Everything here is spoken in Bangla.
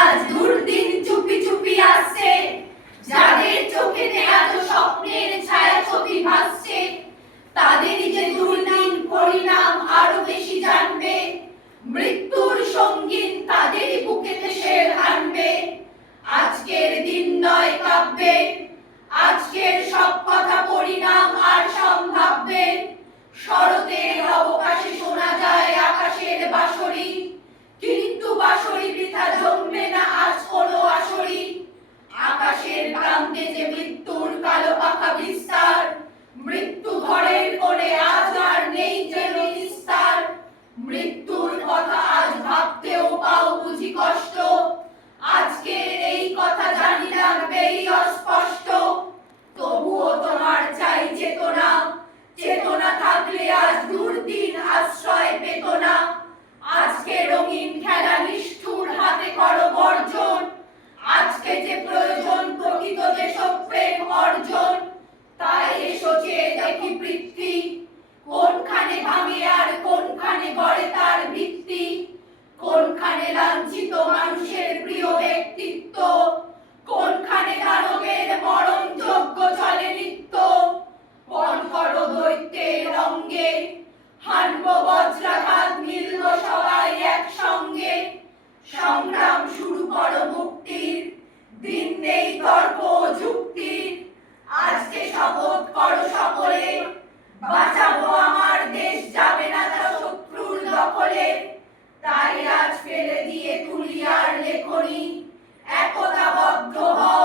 আজ দুর্দিন চুপি চুপি আসছে, যাদের চোখেতে এত স্বপ্নের ছায়া ছবি ভাসছে, তাদেরই যে দুর্দিন পরিণাম আরো বেশি জানবে। মৃত্যুর সঙ্গীন তাদেরই বুকেতে শের আনবে। আজকের দিন নয় কাব্যে, আজকের সব কথা পরিণাম আর সম্ভাব্যে। শরতের অবকাশে শোনা যায় আকাশের বাঁশরি, কিন্তু বাঁশরি বৃথা জমবে না আজ কোনো আসরি। আকাশের প্রান্তে যে মৃত্যুর কালো পাখা বিস্তার, মৃত্যু ঘরের কোণে আজ আর নেই যেন নিস্তার। মৃত্যুর কথা আজ ভাবতেও পাও বুঝি কষ্ট, আজকের এই কথা জানি লাগবেই অস্পষ্ট। তবুও তোমার চাই চেতনা, চেতনা থাকলে আজ দুর্দিন আশ্রয় পেত না। আজকে রঙিন খেলা নিষ্ঠুর হাতে করো বর্জন, আজকে যে প্রয়োজন প্রকৃত দেশপ্রেম অর্জন। তাই এসো চেয়ে দেখি পৃথ্বী, কোনখানে ভাঙে আর কোনখানে গড়ে তার ভিত্তি। কোনখানে লাঞ্ছিত মানুষের প্রিয় ব্যক্তিত্ব, কোনখানে দানবের মরণ যজ্ঞ চলে নিত্য। পণ করো দৈত্যের অঙ্গে, হানব বজ্রাঘাত, মিলব সবাই একসঙ্গে। সংগ্রাম শুরু করো মুক্তির, দিন নেই তর্ক যুক্তির। আজকে শপথ করো সকলে, বাঁচাবো আমার দেশ, যাবে না তা শত্রুর দখলে। তাই আজ ফেলে দিয়ে তুলি আর লেখনি, একতাবদ্ধ হও